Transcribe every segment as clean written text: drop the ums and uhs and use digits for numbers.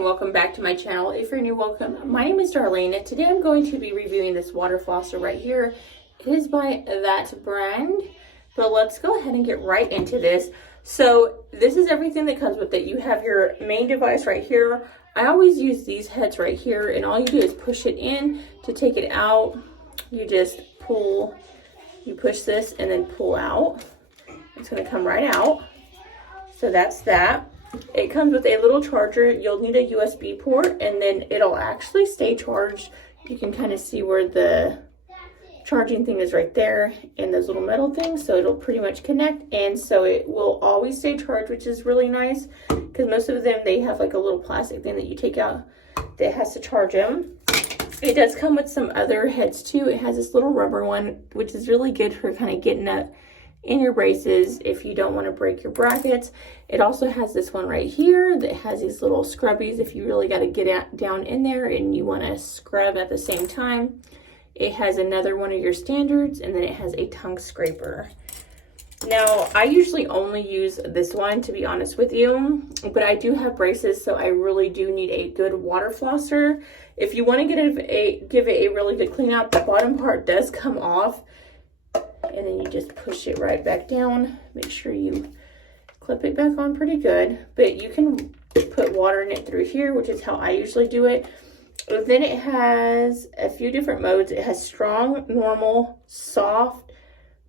Welcome back to my channel. If you're new, welcome. My name is Darlene. Today I'm going to be reviewing this water flosser right here. It is by that brand, but let's go ahead and get right into this. So this is everything that comes with it. You have your main device right here. I always use these heads right here, and all you do is push it in. To take it out, you just pull, you push this and then pull out. It's going to come right out. So that's that. It comes with a little charger. You'll need a USB port, and then it'll actually stay charged. You can kind of see where the charging thing is right there and those little metal things, so it'll pretty much connect, and so it will always stay charged, which is really nice because most of them, they have like a little plastic thing that you take out that has to charge them. It does come with some other heads too. It has this little rubber one, which is really good for kind of getting up in your braces if you don't want to break your brackets. It also has this one right here that has these little scrubbies if you really got to get down in there and you want to scrub at the same time. It has another one of your standards, and then it has a tongue scraper. Now, I usually only use this one, to be honest with you, but I do have braces, so I really do need a good water flosser. If you want to give it a really good clean out, the bottom part does come off, and then you just push it right back down. Make sure you clip it back on pretty good, but you can put water in it through here, which is how I usually do it. And then it has a few different modes. It has strong, normal, soft,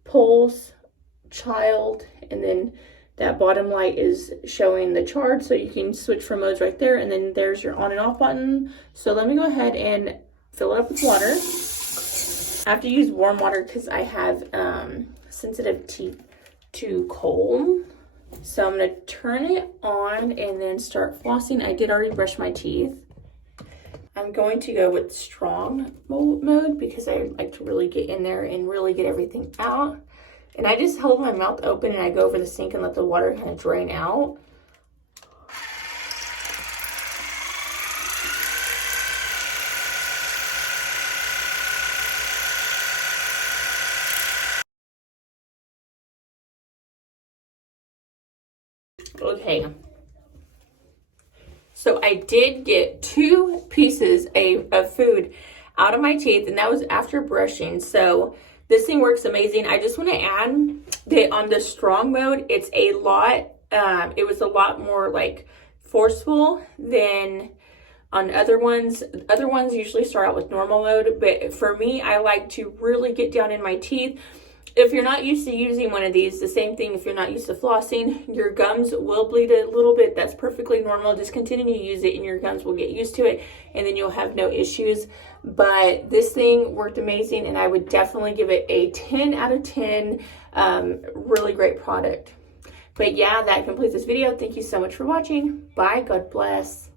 pulse, child, and then that bottom light is showing the charge, so you can switch from modes right there, and then there's your on and off button. So let me go ahead and fill it up with water. I have to use warm water because I have sensitive teeth to cold. So I'm going to turn it on and then start flossing. I did already brush my teeth. I'm going to go with strong mode because I like to really get in there and really get everything out. And I just hold my mouth open and I go over the sink and let the water kind of drain out. Okay, so I did get 2 pieces of food out of my teeth, and that was after brushing. So this thing works amazing. I just want to add that on the strong mode, it's a lot, it was a lot more like forceful than on other ones. Other ones usually start out with normal mode, but for me, I like to really get down in my teeth. If you're not used to using one of these, the same thing, if you're not used to flossing, your gums will bleed a little bit. That's perfectly normal. Just continue to use it and your gums will get used to it, and then you'll have no issues. But this thing worked amazing, and I would definitely give it a 10 out of 10. Really great product. But yeah, that completes this video. Thank you so much for watching. Bye. God bless.